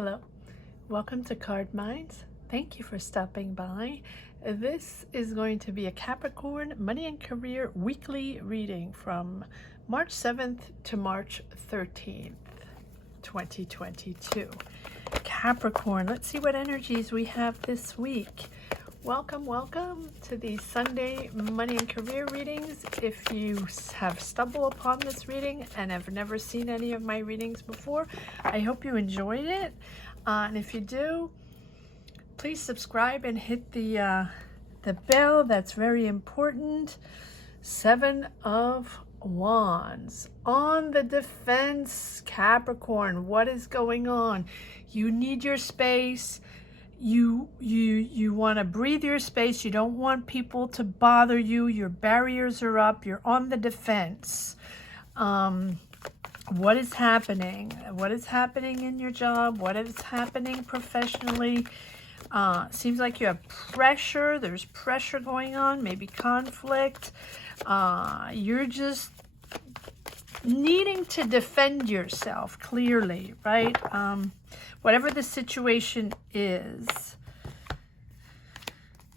Hello, welcome to Card Minds. Thank you for stopping by. This is going to be a Capricorn Money and Career weekly reading from March 7th to March 13th, 2022. Capricorn, let's see what energies we have this week. Welcome to the Sunday Money and Career readings. If you have stumbled upon this reading and have never seen any of my readings before, I hope you enjoyed it. And if you do, please subscribe and hit the bell. That's very important. 7 of Wands. On the defense, Capricorn, what is going on? You need your space. You want to breathe your space. You don't want people to bother you. Your barriers are up. You're on the defense. What is happening? What is happening in your job? What is happening professionally? Seems like you have pressure. There's pressure going on, maybe conflict. You're just needing to defend yourself clearly, right? Whatever the situation is.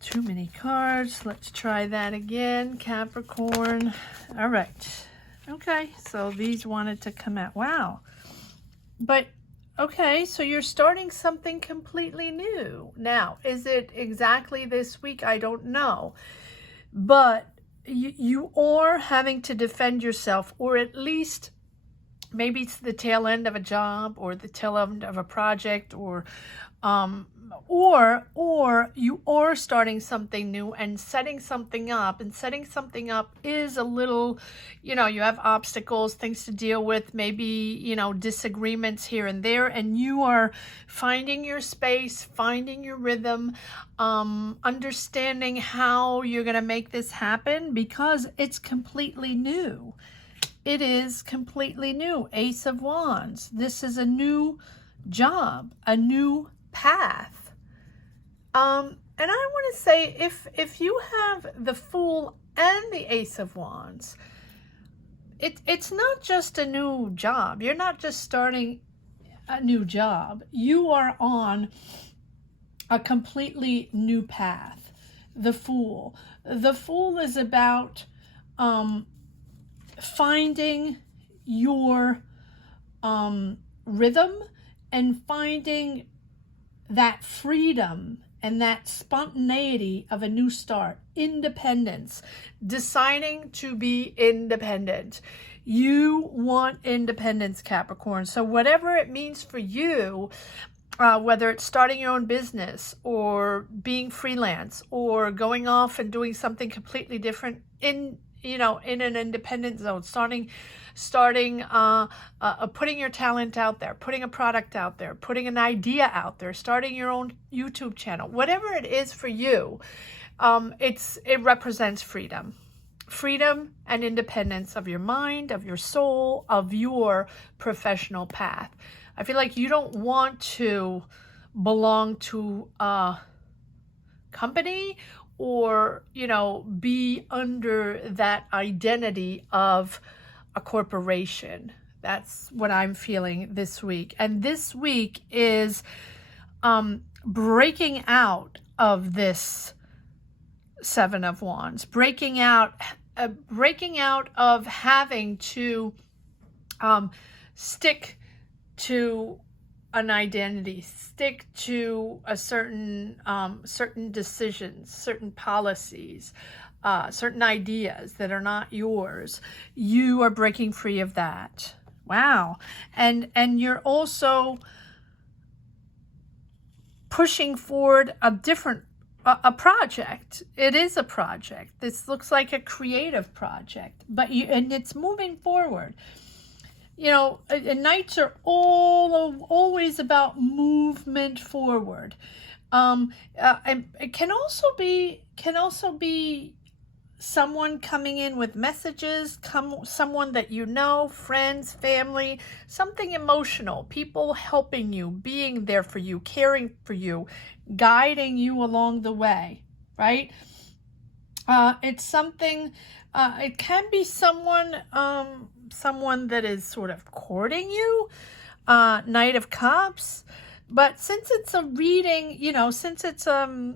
Too many cards. Let's try that again, Capricorn. All right. Okay, so these wanted to come out. Wow. But, okay, so you're starting something completely new. Now, is it exactly this week? I don't know. But you are having to defend yourself, or at least maybe it's the tail end of a job or the tail end of a project, or you are starting something new and setting something up. And setting something up is a little, you have obstacles, things to deal with, maybe, disagreements here and there. And you are finding your space, finding your rhythm, understanding how you're going to make this happen because it's completely new. It is completely new. Ace of Wands. This is a new job, a new path. And I want to say, if you have the Fool and the Ace of Wands, it's not just a new job. You're not just starting a new job. You are on a completely new path. The Fool. The Fool is about finding your rhythm and finding that freedom and that spontaneity of a new start. Independence. Deciding to be independent. You want independence, Capricorn. So whatever it means for you, whether it's starting your own business or being freelance or going off and doing something completely different in an independent zone, starting putting your talent out there, putting a product out there, putting an idea out there, starting your own YouTube channel, whatever it is for you, it represents freedom. Freedom and independence of your mind, of your soul, of your professional path. I feel like you don't want to belong to a company or, be under that identity of a corporation. That's what I'm feeling this week. And this week is breaking out of this 7 of Wands, breaking out of having to stick to an identity, stick to a certain decisions, certain policies, certain ideas that are not yours. You are breaking free of that. Wow. And you're also pushing forward a project. It is a project. This looks like a creative project, and it's moving forward. And nights are always about movement forward. And it can also be someone coming in with messages, someone that friends, family, something emotional, people helping you, being there for you, caring for you, guiding you along the way, right? It's something, it can be someone that is sort of courting you, Knight of Cups. But since it's a reading, you know, since it's a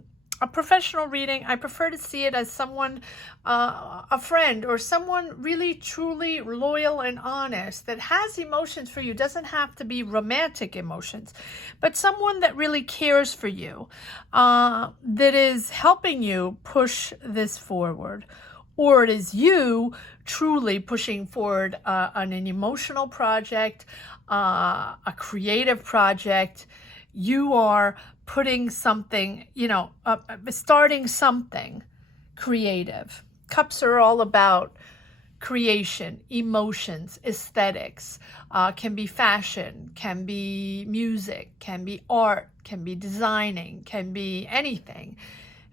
professional reading, I prefer to see it as someone, a friend, or someone really truly loyal and honest that has emotions for you. Doesn't have to be romantic emotions, but someone that really cares for you, that is helping you push this forward. Or it is you truly pushing forward on an emotional project, a creative project. You are putting something, you know, starting something creative. Cups are all about creation, emotions, aesthetics, can be fashion, can be music, can be art, can be designing, can be anything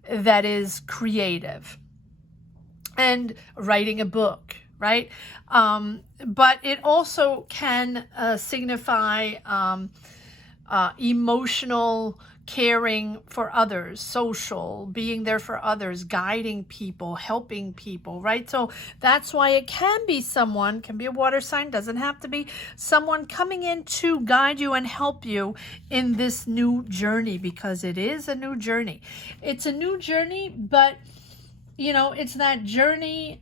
that is creative. And writing a book, right? But it also can signify emotional caring for others, social, being there for others, guiding people, helping people, right? So that's why it can be someone, can be a water sign, doesn't have to be someone coming in to guide you and help you in this new journey, because it is a new journey. It's a new journey, but you know, it's that journey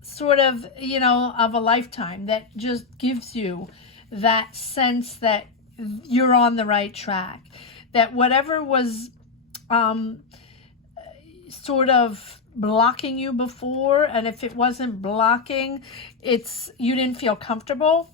sort of, you know, of a lifetime that just gives you that sense that you're on the right track, that whatever was sort of blocking you before, and if it wasn't blocking, it's you didn't feel comfortable,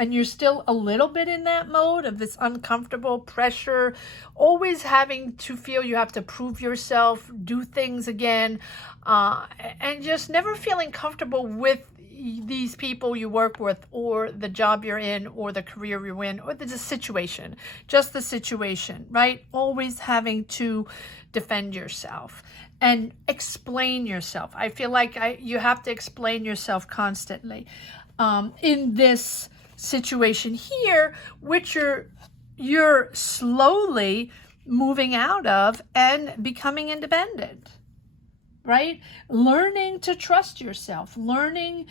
and you're still a little bit in that mode of this uncomfortable pressure, always having to feel you have to prove yourself, do things again, and just never feeling comfortable with these people you work with, or the job you're in, or the career you're in, or the situation, just the situation, right? Always having to defend yourself and explain yourself. I feel like you have to explain yourself constantly in this situation here, which you're slowly moving out of and becoming independent, right? Learning to trust yourself, learning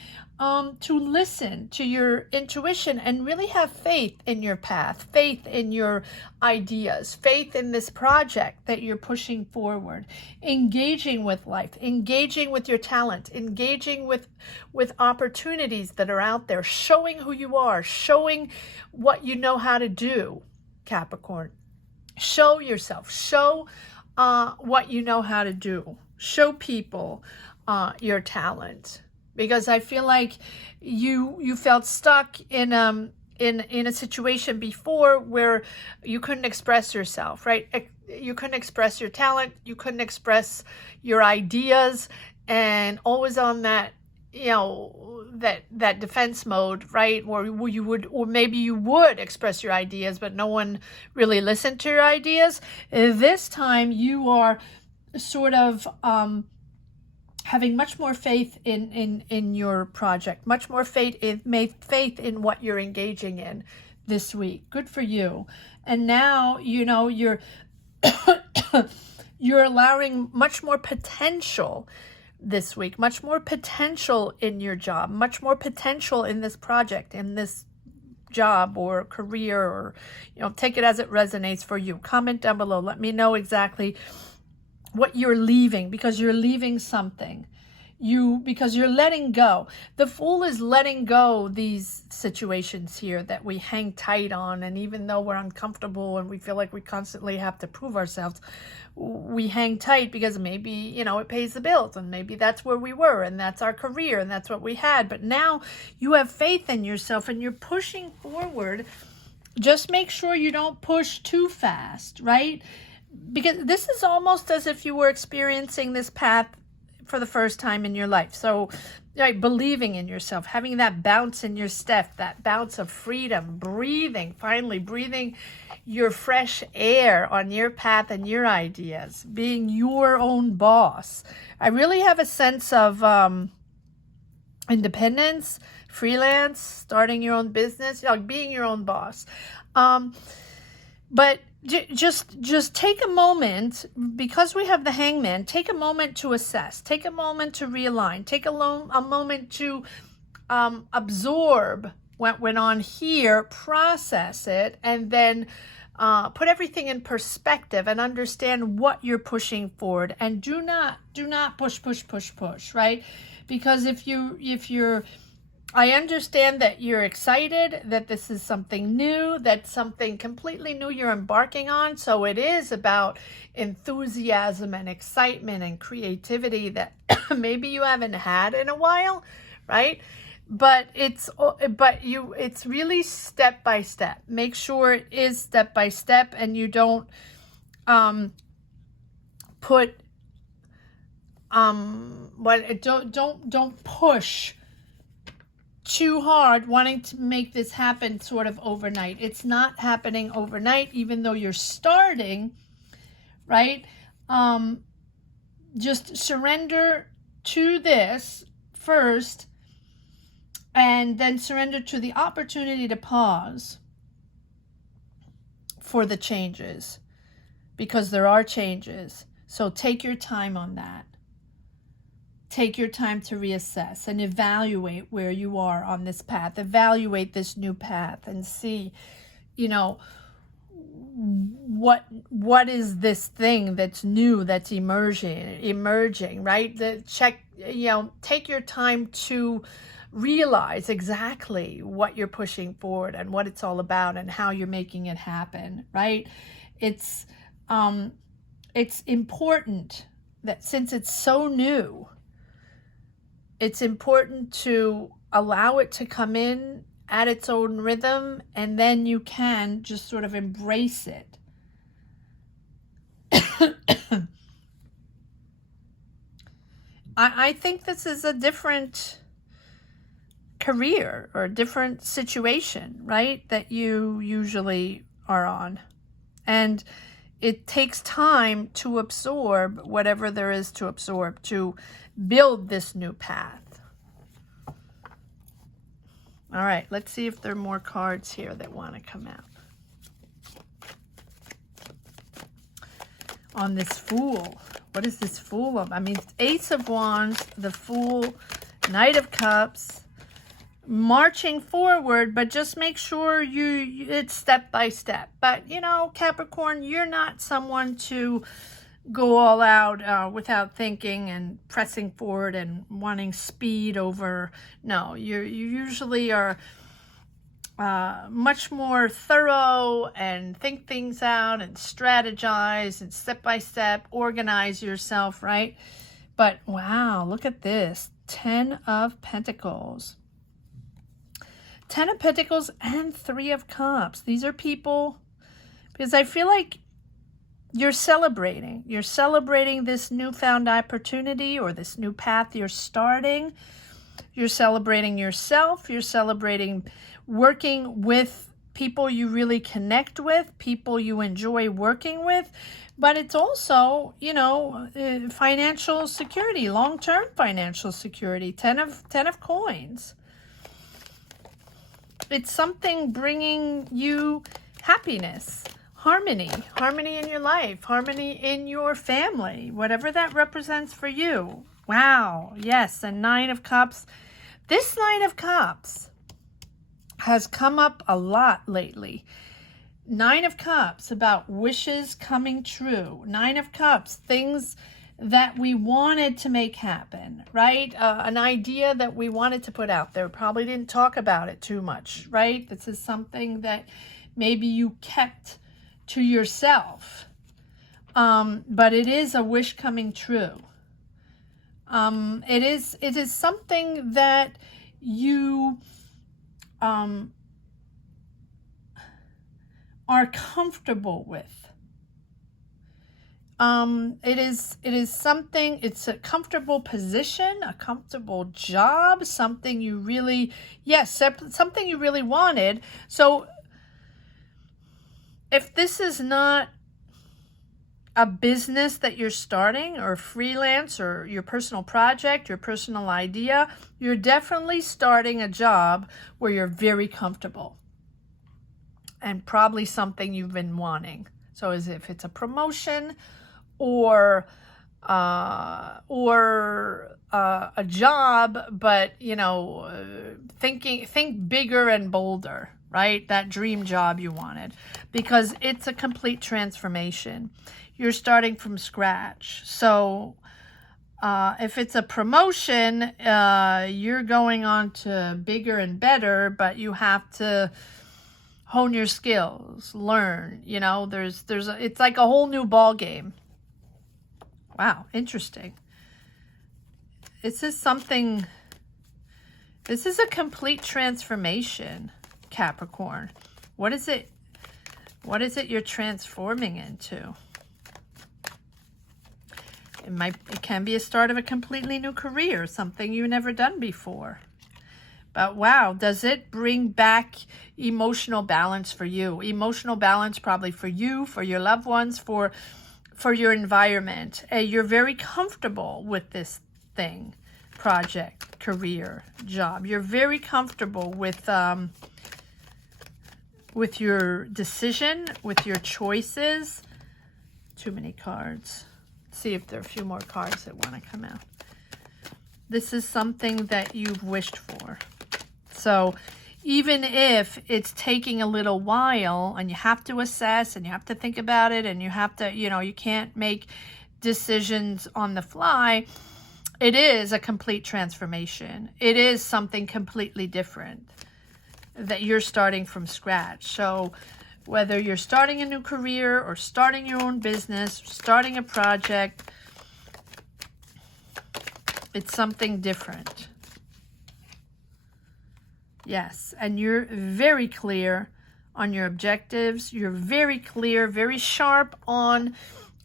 to listen to your intuition and really have faith in your path, faith in your ideas, faith in this project that you're pushing forward, engaging with life, engaging with your talent, engaging with opportunities that are out there, showing who you are, showing what you know how to do, Capricorn. Show yourself, show what you know how to do. Show people your talent, because I feel like you felt stuck in a situation before where you couldn't express yourself, right? You couldn't express your talent, you couldn't express your ideas, and always on that, you know, that defense mode, right? Or you would, or maybe you would express your ideas, but no one really listened to your ideas. This time you are sort of having much more faith in your project, much more faith in what you're engaging in this week. Good for you. And now, you know, you're you're allowing much more potential this week, much more potential in your job, much more potential in this project, in this job or career, or, you know, take it as it resonates for you. Comment down below. Let me know exactly what you're leaving, because you're leaving something. Because you're letting go. The Fool is letting go these situations here that we hang tight on, and even though we're uncomfortable and we feel like we constantly have to prove ourselves, we hang tight because maybe, you know, it pays the bills, and maybe that's where we were, and that's our career, and that's what we had. But now you have faith in yourself and you're pushing forward. Just make sure you don't push too fast, right? Because this is almost as if you were experiencing this path for the first time in your life. So, right, believing in yourself, having that bounce in your step, that bounce of freedom, breathing, finally breathing your fresh air on your path and your ideas, being your own boss. I really have a sense of independence, freelance, starting your own business, like being your own boss. But just take a moment, because we have the Hangman, take a moment to assess, take a moment to realign, take a moment to absorb what went on here, process it, and then put everything in perspective and understand what you're pushing forward. And do not push, right? Because if you're, I understand that you're excited, that this is something new, that's something completely new you're embarking on. So it is about enthusiasm and excitement and creativity that maybe you haven't had in a while, right? But it's really step by step. Make sure it is step by step, and you don't don't push too hard wanting to make this happen sort of overnight. It's not happening overnight, even though you're starting, right? Just surrender to this first, and then surrender to the opportunity to pause for the changes, because there are changes. So take your time on that. Take your time to reassess and evaluate where you are on this path. Evaluate this new path and see, what is this thing that's new, that's emerging, right? Take your time to realize exactly what you're pushing forward and what it's all about and how you're making it happen, right? It's important that, since it's so new, it's important to allow it to come in at its own rhythm, and then you can just sort of embrace it. I think this is a different career or a different situation, right, that you usually are on. And it takes time to absorb whatever there is to absorb, to build this new path. All right, let's see if there are more cards here that want to come out. On this Fool. What is this Fool of? I mean, Ace of Wands, the Fool, Knight of Cups, marching forward, but just make sure it's step by step. But, Capricorn, you're not someone to go all out without thinking and pressing forward and wanting speed over. No, you usually are much more thorough and think things out and strategize and step by step organize yourself, right? But wow, look at this. 10 of Pentacles. 10 of Pentacles and 3 of Cups. These are people, because I feel like you're celebrating. You're celebrating this newfound opportunity or this new path you're starting. You're celebrating yourself. You're celebrating working with people you really connect with, people you enjoy working with. But it's also, financial security, long-term financial security. 10 of coins. It's something bringing you happiness, harmony in your life, harmony in your family, whatever that represents for you. Wow, yes, a 9 of Cups. This 9 of Cups has come up a lot lately. 9 of Cups, about wishes coming true. 9 of Cups, things that we wanted to make happen, right? An idea that we wanted to put out there. Probably didn't talk about it too much, right? This is something that maybe you kept to yourself. But it is a wish coming true. It is something that you are comfortable with. It is something, it's a comfortable position, a comfortable job, something you really, something you really wanted. So if this is not a business that you're starting, or freelance, or your personal project, your personal idea, you're definitely starting a job where you're very comfortable, and probably something you've been wanting. So as if it's a promotion or a job, but think bigger and bolder, right? That dream job you wanted, because it's a complete transformation. You're starting from scratch. So if it's a promotion, you're going on to bigger and better, but you have to hone your skills, learn, it's like a whole new ball game. Wow, interesting. This is a complete transformation, Capricorn. What is it you're transforming into? It can be a start of a completely new career, something you've never done before. But wow, does it bring back emotional balance for you? Emotional balance probably for you, for your loved ones, for your environment. You're very comfortable with this thing, project, career, job. You're very comfortable with your decision, with your choices. Too many cards. Let's see if there are a few more cards that want to come out. This is something that you've wished for. So even if it's taking a little while and you have to assess and you have to think about it and you have to, you can't make decisions on the fly, it is a complete transformation. It is something completely different that you're starting from scratch. So whether you're starting a new career or starting your own business, starting a project, it's something different. Yes, and you're very clear on your objectives. You're very clear, very sharp on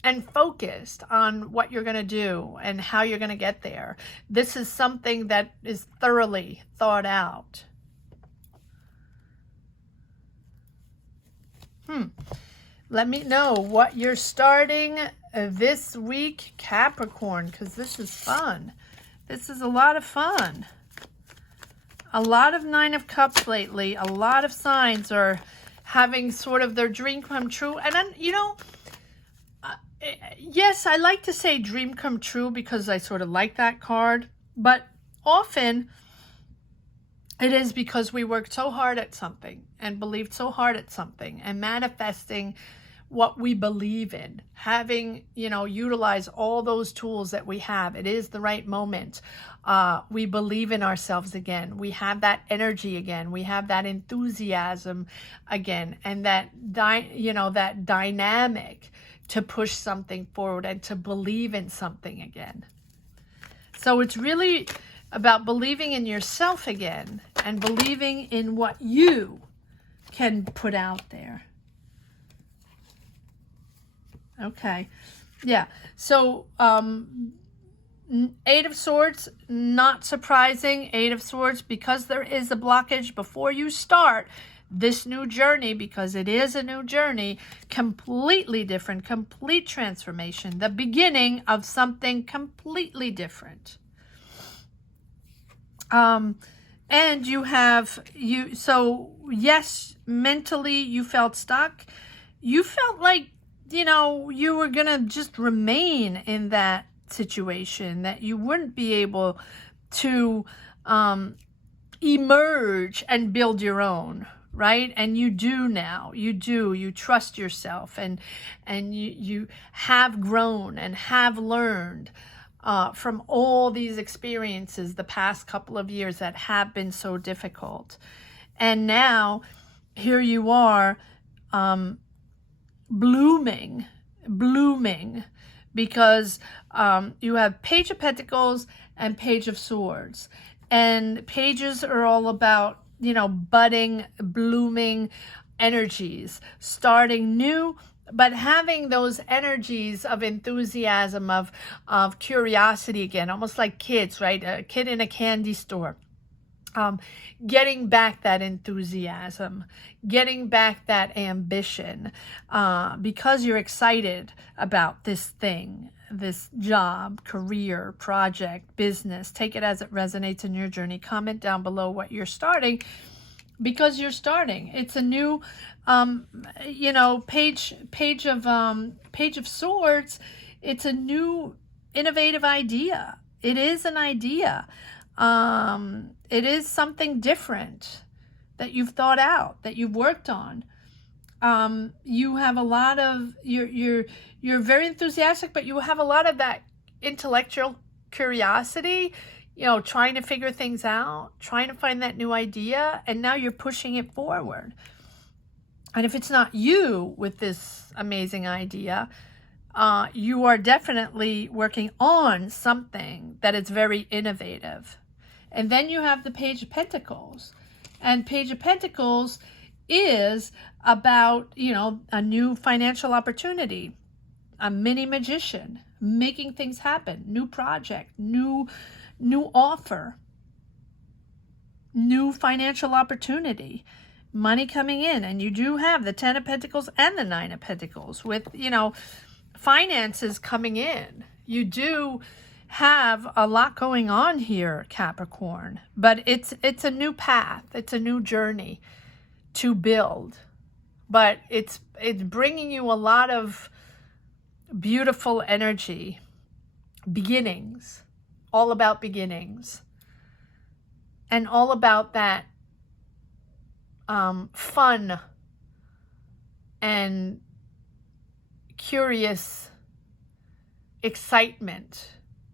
and focused on what you're going to do and how you're going to get there. This is something that is thoroughly thought out. Let me know what you're starting this week, Capricorn, because this is fun. This is a lot of fun. A lot of Nine of Cups lately. A lot of signs are having sort of their dream come true. And then, yes, I like to say dream come true because I sort of like that card. But often it is because we worked so hard at something and believed so hard at something and manifesting what we believe in, having, utilize all those tools that we have. It is the right moment. We believe in ourselves again. We have that energy again. We have that enthusiasm again, and that dynamic to push something forward and to believe in something again. So it's really about believing in yourself again and believing in what you can put out there. Okay. Yeah. So, Eight of Swords, not surprising. Eight of Swords, because there is a blockage before you start this new journey, because it is a new journey, completely different, complete transformation, the beginning of something completely different. And so yes, mentally you felt stuck. You felt like, you were going to just remain in that situation, that you wouldn't be able to emerge and build your own, right? And you do now. You trust yourself, and you have grown and have learned from all these experiences the past couple of years that have been so difficult. And now here you are, blooming, because you have Page of Pentacles and Page of Swords. And pages are all about, budding, blooming energies, starting new, but having those energies of enthusiasm, of curiosity again, almost like kids, right? A kid in a candy store. Getting back that enthusiasm, getting back that ambition, because you're excited about this thing, this job, career, project, business. Take it as it resonates in your journey. Comment down below what you're starting, because you're starting. It's a new, Page of Swords. It's a new innovative idea. It is an idea. It is something different that you've thought out, that you've worked on. You have a lot of, you're very enthusiastic, but you have a lot of that intellectual curiosity, you know, trying to figure things out, trying to find that new idea, and now you're pushing it forward. And if it's not you with this amazing idea, you are definitely working on something that is very innovative. And then you have the Page of Pentacles. And Page of Pentacles is about, you know, a new financial opportunity, a mini magician, making things happen, new project, new offer, new financial opportunity, money coming in. And you do have the 10 of Pentacles and the 9 of Pentacles with, you know, finances coming in. You do have a lot going on here, Capricorn, but it's a new path. It's a new journey to build, but it's bringing you a lot of beautiful energy, beginnings, all about beginnings, and all about that fun and curious excitement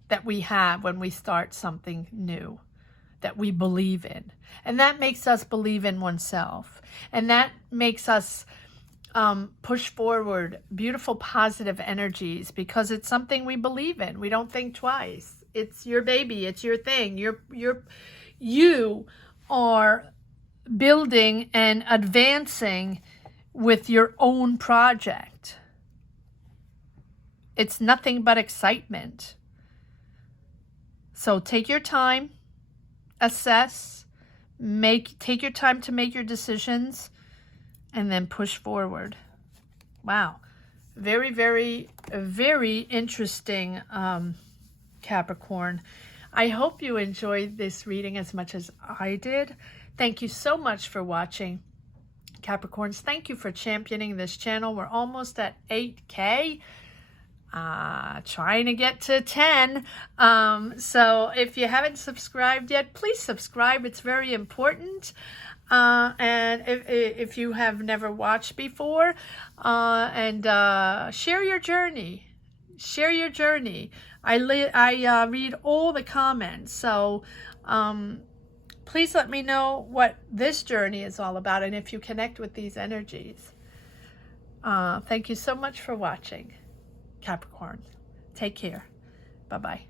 that we have when we start something new that we believe in. And that makes us believe in oneself. And that makes us push forward beautiful, positive energies because it's something we believe in. We don't think twice. It's your baby. It's your thing. You are building and advancing with your own project. It's nothing but excitement. So take your time, assess, take your time to make your decisions, and then push forward. Wow. Very, very, very interesting, Capricorn. I hope you enjoyed this reading as much as I did. Thank you so much for watching, Capricorns. Thank you for championing this channel. We're almost at 8K. Trying to get to 10. So if you haven't subscribed yet, please subscribe. It's very important. And if you have never watched before, and share your journey. Share your journey. I read all the comments. So please let me know what this journey is all about and if you connect with these energies. Thank you so much for watching, Capricorn. Take care. Bye-bye.